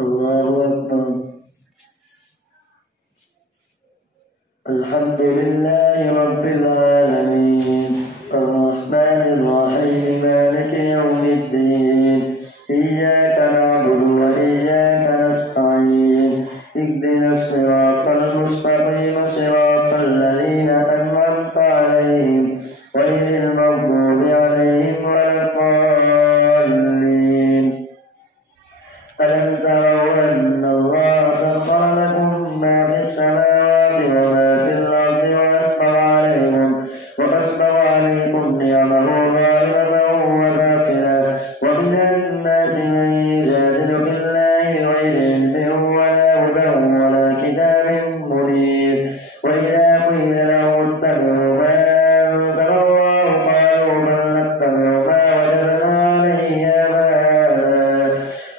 الله أكبر. الحمد لله رب العالمين الرحمن الرحيم مالك يوم الدين إياك نعبد وإياك نستعين اهدنا الصراط المستقيم صراط الذين أنعمت عليهم غير المغضوب عليهم ولا الضالين. ألم تروا أن الله سخر لكم ما في السماوات وما في الأرض وأسبغ عليكم نعمه ظاهرة وباطنة ومن الناس من يجادل في الله بغير علم ولا هدى ولا كتاب منير. وإذا قيل لهم اتبعوا ما أنزل الله قالوا بل نتبع ما وجدنا عليه آباءنا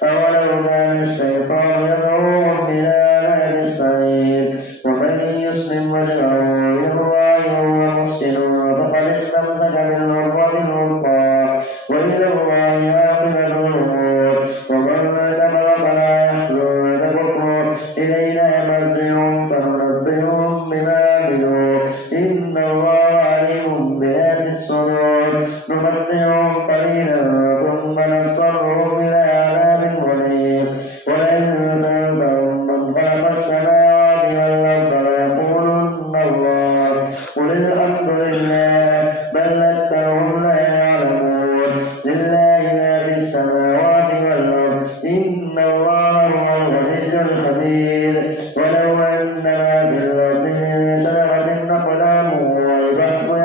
أولو كان الشيطان يدعوهم إلى عذاب السعير. ومن يسلم وجهه إلى الله وهو محسن فقد استمسك بالعروة الوثقى وإلى الله عاقبة الأمور. ومن كفر فلا يحزنك كفره إلينا مرجعهم فننبئهم بما عملوا إن الله عليم بذات الصدور. نمتعهم قليلا ثم نضطرهم إلى عذاب غليظ. ولئن سألتهم من خلق السماوات والأرض ليقولن الله قل الحمد لله بل أكثرهم لا يعلمون. لله ما في السماوات والأرض إن الله هو الغني الحميد. ولو أن ما في الأرض من شجرة أقلام والبحر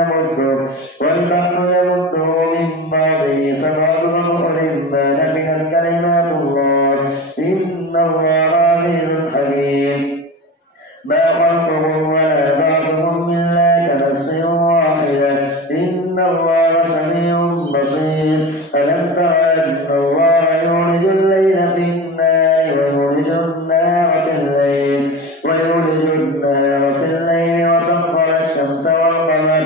يمده من بعده سبعة أبحر ما نفدت كلمات الله إن الله عزيز حكيم. ما خلقكم ولا بعثكم إلا كنفس واحدة إن الله سميع بصير. ألم تر أن الله يولج الليل في النهار ويولج النهار في الليل وسخر الشمس والقمر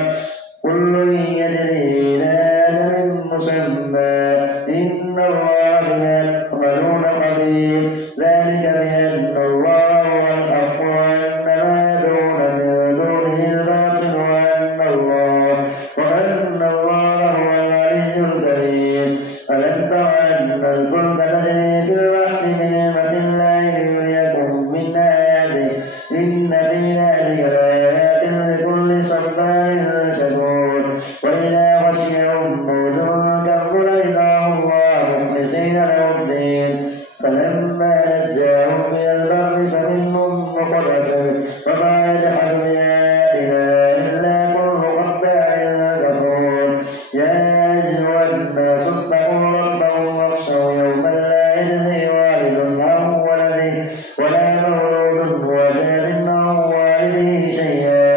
كل يجري إلى أجل مسمى إن الله بما تعملون خبير. ذلك بأن الله هو الحق وأن ما يدعون من دونه الباطل وأن الله هو العلي الكبير. ألم تر أن الفلك تجري في البحر بنعمة الله ليريكم من آياته إن في ذلك لآيات لكل صبار شكور. وإذا غشيهم موج كالظلل دعوا الله مخلصين له الدين فلما نجاهم إلى البر فمنهم مقتصد وما يجحد بآياتنا إلا كل ختار كفور. يا أيها الناس اتقوا ربكم واخشوا يوما لا يجزي والد عن ولده ولا مولود هو جاز عن والده شيئا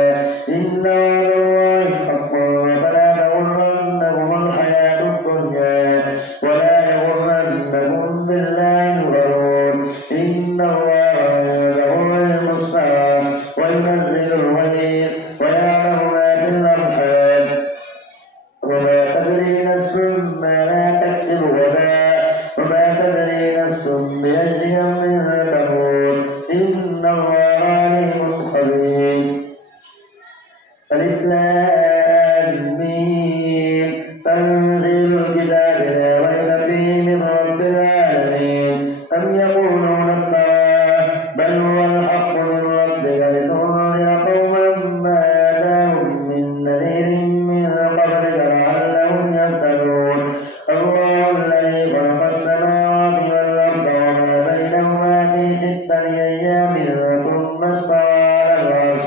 إن وعد الله حق فلا تغرنكم الحياة الدنيا ولا يغرنكم بالله الغرور. إن الله له علم الساعة وينزل الغيث ويعلم ما في الأرحام وما تدري نفس ماذا تكسب غدا وما تدري نفس بأي أمر تموت إن الله عليم خبير. ألف لام ميم تنزيل الكتاب لا ريب فيه من رب العالمين. أم يقولون افتراه بل هو الحق من ربك لتنذر قوما ما آتاهم من نذير من قبلك لعلهم يهتدون. الله الذي خلق السماوات والأرض وما بينهما في 6 أيام ثم استوى على العرش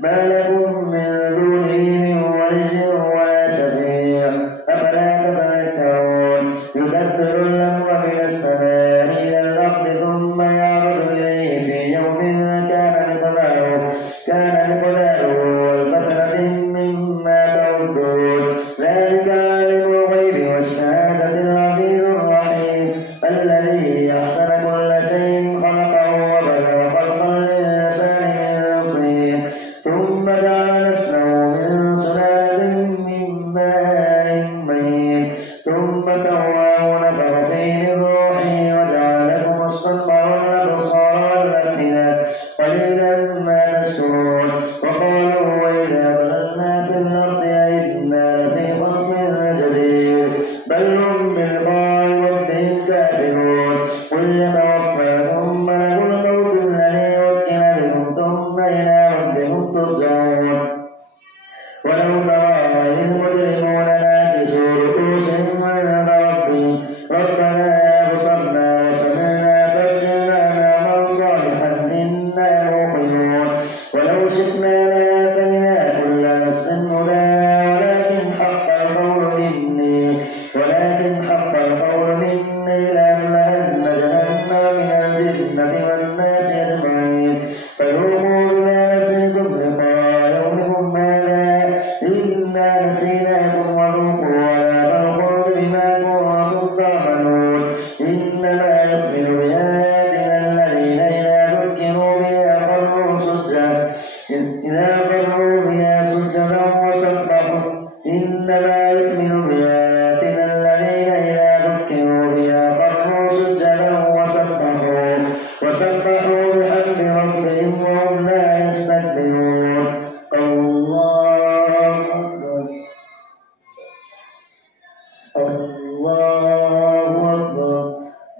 ما لكم من دونه من ولي ولا شفيع أفلا تتذكرون. يدبر الأمر من السماء إلى الأرض ثم يعرج إليه في يوم كان مقداره ألف سنة مما تعدون. ذلك عالم الغيب والشهادة العزيز الرحيم الذي أحسن كل شيء خلقه وبدأ خلق الإنسان من طين ثم جعل نسله من سلالة من ماء مهين ثم سواه ونفخ فيه من روحه وجعل لكم السمع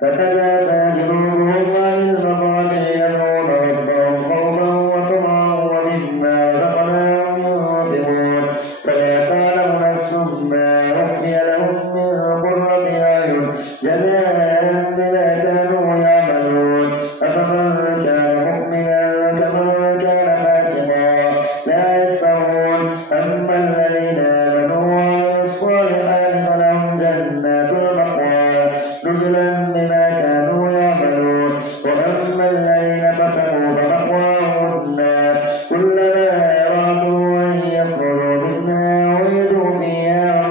تتجافى جنوبهم عن المضاجع يدعون ربهم خوفا وطمعا ومما رزقناهم ينفقون فلا تعلم نفس ما أخفي لهم من قرة أعين جزاء بما كانوا يعملون أفمن كان مؤمنا كمن كان فاسقا لا يستوون أما الذين آمنوا وعملوا الصالحات فلهم جنات المأوى نزلا بما كانوا يعملون وأما الذين فسقوا فمأواهم النار كلما أرادوا أن يخرجوا منها أعيدوا فيها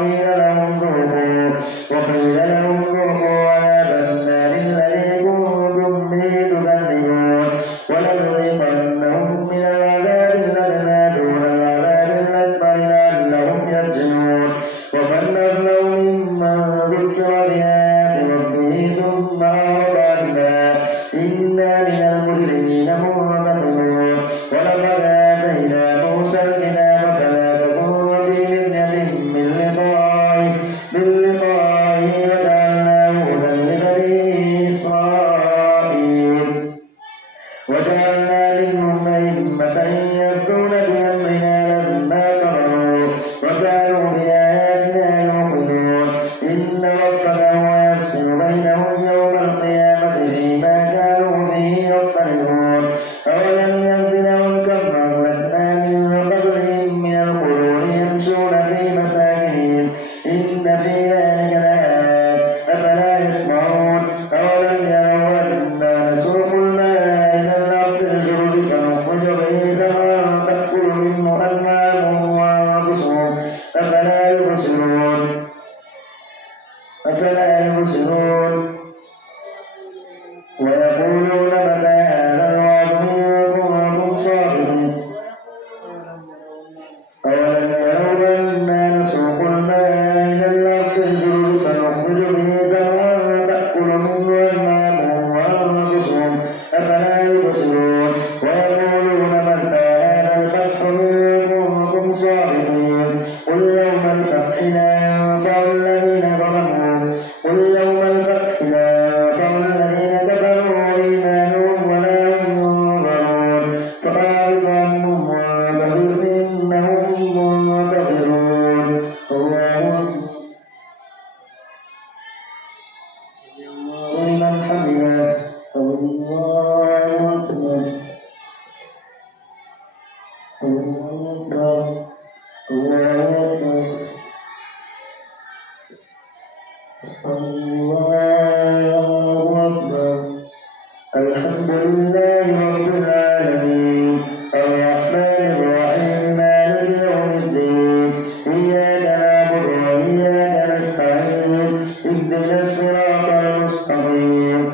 وقيل لهم ذوقوا عذاب النار الذي كنتم به تكذبون ولنذيقنهم من العذاب الأدنى دون العذاب الأكبر لعلهم يرجعون ومن أظلم ممن ذكر بآيات ربه ثم أعرض عنها إنا من المجرمين منتقمون ولقد آتينا موسى الكتاب فلا تكن في مرية من لقائه وجعلناه هدى لبني إسرائيل وجعلنا منهم أئمة يهدون بأمرنا لما صبروا وكانوا بآياتنا يوقنون إن ربك هو يفصل بينهم يوم القيامة فيما كانوا به يختلفون أولم يهد لهم كم أهلكنا من قبلهم من القرون يمشون في مساكنهم إن في ذلك لآيات أفلا يسمعون أولم يروا أنا نسوق الماء إلى الأرض الجرد فنخرج به زرعا تأكل منه أنعامهم وأنفسهم أفلا يبصرون ويقولون متى هذا الوعد إن كنتم صادقين أولم يروا أنا نسوق الماء إلى الأرض الجرد فنخرج به زرعا تأكل منه أنعامهم وأنفسهم أفلا يبصرون ويقولون متى هذا الفتح إن كنتم صادقين قل يوم الفتح لا ينفع الذين كفروا إيمانهم ولا هم ينظرون فأعرض عنهم وانتظر إنهم منتظرون الله لمن حمده الله أكبر الله أكبر الله أكبر الحمد لله رب العالمين الرحمن الرحيم مالك يوم الدين إياك نعبد وإياك نستعين اهدنا الصراط المستقيم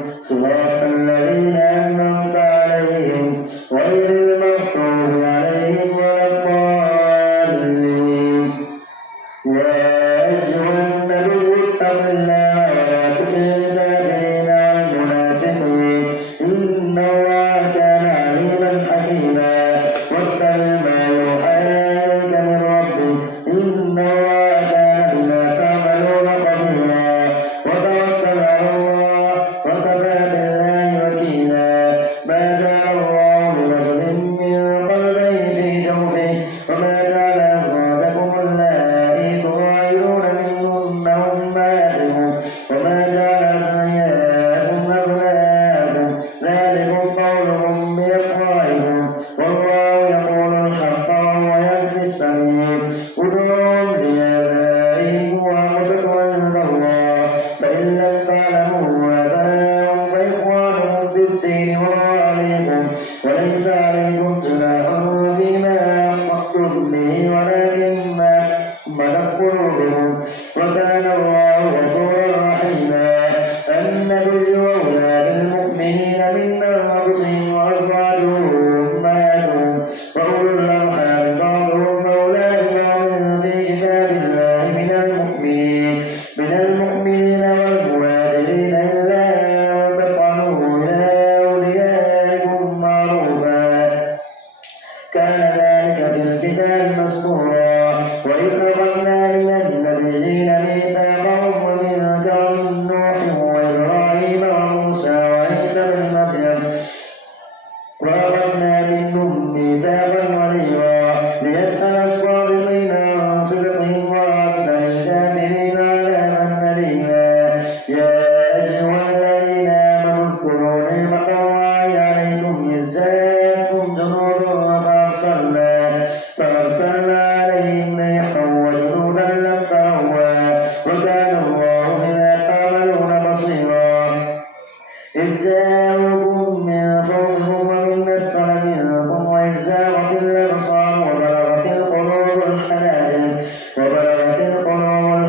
إذ جاءوكم من فوقكم ومن أسفل منكم وإذ زاغت الأبصار وبلغت القلوب الحناجر وتظنون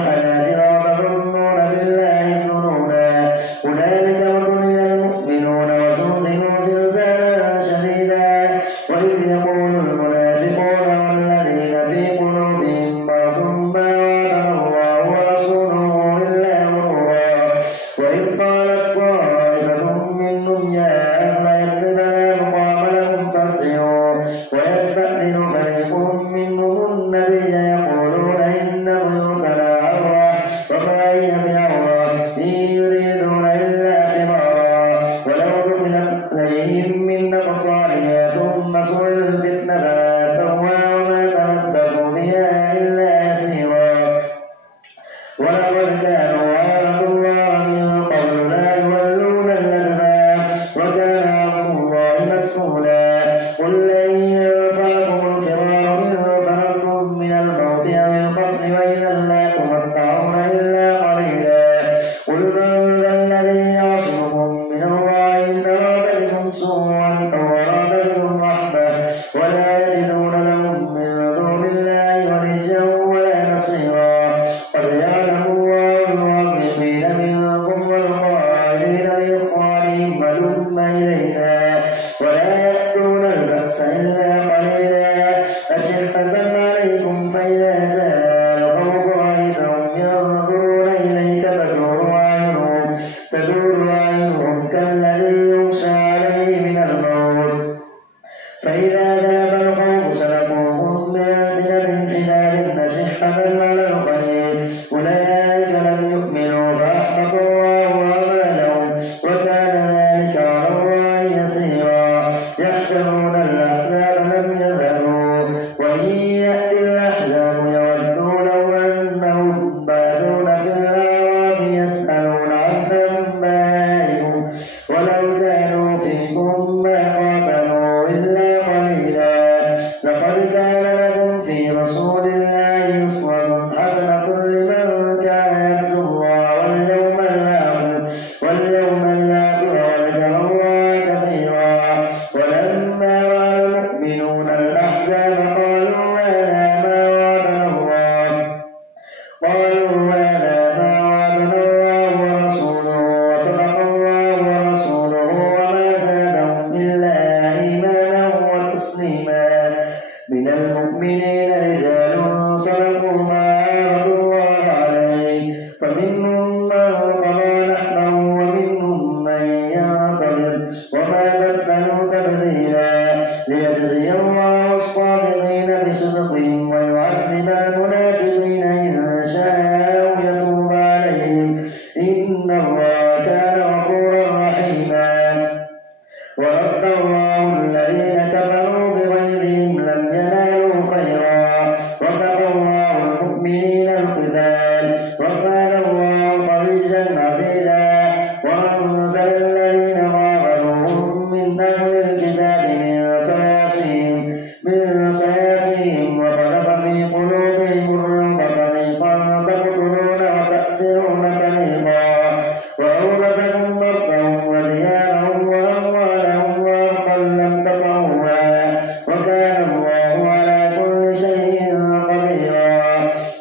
بالله الظنونا هنالك ابتلي المؤمنون وزلزلوا زلزالا شديدا وإذ يقول المنافقون والذين في قلوبهم مرض ما وعدنا الله ورسوله إلا غرورا وإذ قالت طائفة منهم يا أهل يثرب لا مقام لكم فارجعوا ويستأذن فريق منهم النبي يقولون إن بيوتنا عورة وما هي بعورة إن يريدون إلا فرارا ولو دخلت عليهم من أقطارها ثم سئلوا الفتنة لآتوها وما تلبثوا بها إلا يسيرا ولقد كانوا عاهدوا الله من قبل لا يولون الأدبار وكان أمر الله مسؤولا قل لن ينفعكم الفرار منه فررتم من الموت أو القتل وإذا لا تمتعون إلا قليلا قل من ذا الذي يعصمكم من الله إن أراد بكم سوءا أو أراد بكم رحمة ولا يجدون لهم من دون الله وليا ولا نصيرا قد يعلم الله المعوقين منكم والقائلين لإخوانهم هلم إلينا ولا يأتون البأس إلا قليلا أشحة عليكم فإذا جاء الخوف رأيتهم ينظرون إليك تدور أعينهم كالذي يغشى عليه من الموت فإذا ذهب الخوف سلكوهم بألسنة حجاب أشحة على الخير أولئك لم يؤمنوا فأحبط الله أعمالهم وكان ذلك على الله يسيرا يحسبون الأحزاب لم يذهبوا وإن يأتي الأحزاب يودوا لو أنهم بادون في الأعراب يسألون عن أنبائكم ولو كانوا فيكم ما قاتلوا إلا قليلا لقد كان لكم في رسول الله أسوة حسنة لمن كان يرجو الله واليوم الآخر وذكر الله كثيرا ولما رأى المؤمنون الأحزاب قالوا هذا ما وعدنا الله ورسوله وصدق الله ورسوله وما زادهم إلا إيمانا وتسليما من المؤمنين رجال صدقوا ما عاهدوا الله عليه فمنهم من قضى نحبه ومنهم من ينتظر وما بدلوا تبديلا ليجزي الله الصادقين بصدقهم ويعذب المنافقين إن شاء يتوب عليهم إن الله كان غفورا رحيما ورد الله الذين كفروا بغيرهم لم ينالوا خيرا وكفى الله المؤمنين القتال وكان الله قويا عزيزا وأنزل الذين ظاهروهم من أهل الكتاب من صياصيهم وقذف في قلوبهم الرعب فريقا تقتلون وتأسرون فريقا وأورثكم أرضهم وديارهم وأموالهم وأرضا لم تطئوها وكان الله على كل شيء قديرا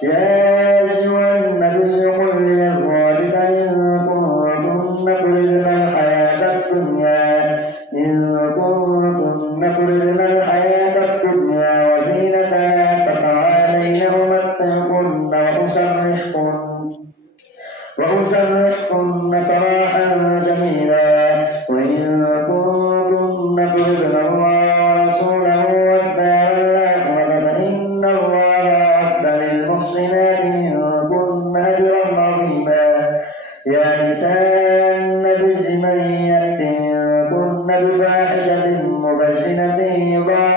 يا أيها النبي قل لأزواجك إن كنتن تردن الحياة الدنيا وزينتها فتعالين أمتعكن وأسرحكن سراحا جميلا وإن كنتن تردن الله ورسوله والدار الآخرة فإن الله أعد للمحسنات منكن أجرا عظيما يا نساء النبي من يأت منكن بفاحشة مبينة يضاعف